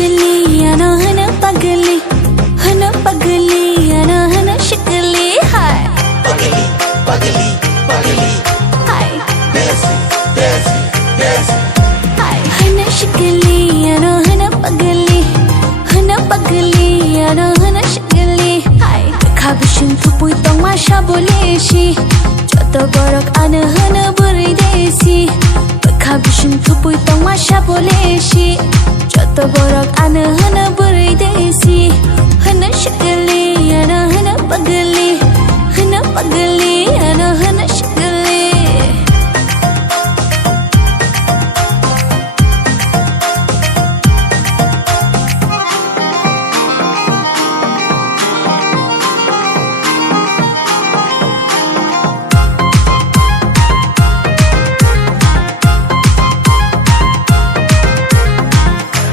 शिकली अना हना पगली अना हना शिकली हाय पगली पगली पगली हाय देसी देसी देसी हाय हना शिकली अना हना पगली अना हना शिकली हाय खाबिशिन थुपुई तong masha boleshi joto borok ana hana buri desi खाबिशिन थुपुई तong masha boleshi joto borok ana hana buri desi hana शिकली अना हना पगली अना हना शिकली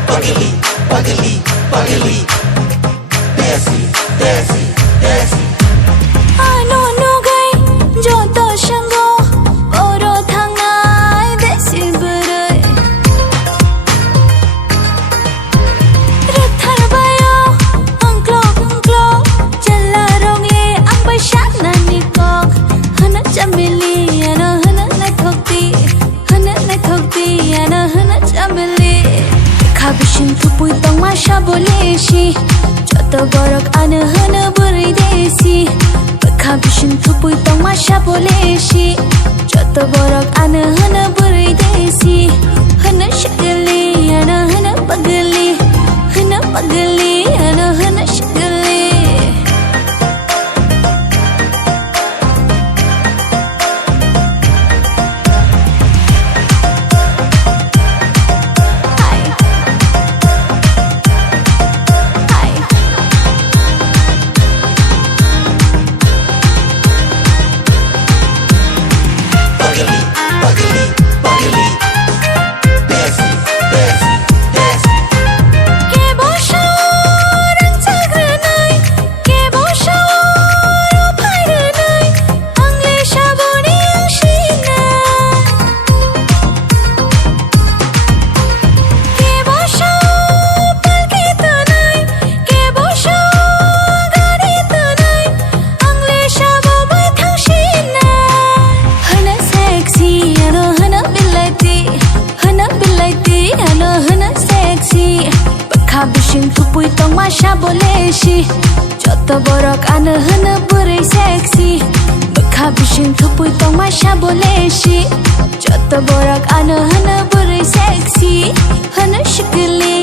पगली पगली पगली देसी देसी देसी ano nugay joto shango oro thangnai desi burai rathar bayo angklo jalla rongle ang bai shat na ni kok hana chameli ana hana na thokti ana hana chameli खाबिशिन थुपुई तong masha boleshi joto borok ana hana buri desi खाबिशिन थुपुई तong masha boleshi joto borok ana hana buri desi hana शिकली ana hana pagli ana hana शिकली पगली पगली पगली देसी देसी देसी के बोशोरन चाग्रनाय के बोशोर फायरनाय आंले शाबोनि आंशिना के बोशोर पलकेतनाय के बोशोर गारितनाय आंले शाबो बै थांशिना hana sexy ano hana bilaiti ano hana sexy खाबिशिन थुपुई तong masha boleshi joto borok ana hana buri sexy खाबिशिन थुपुई तong masha boleshi joto borok ana hana buri sexy hana शिकली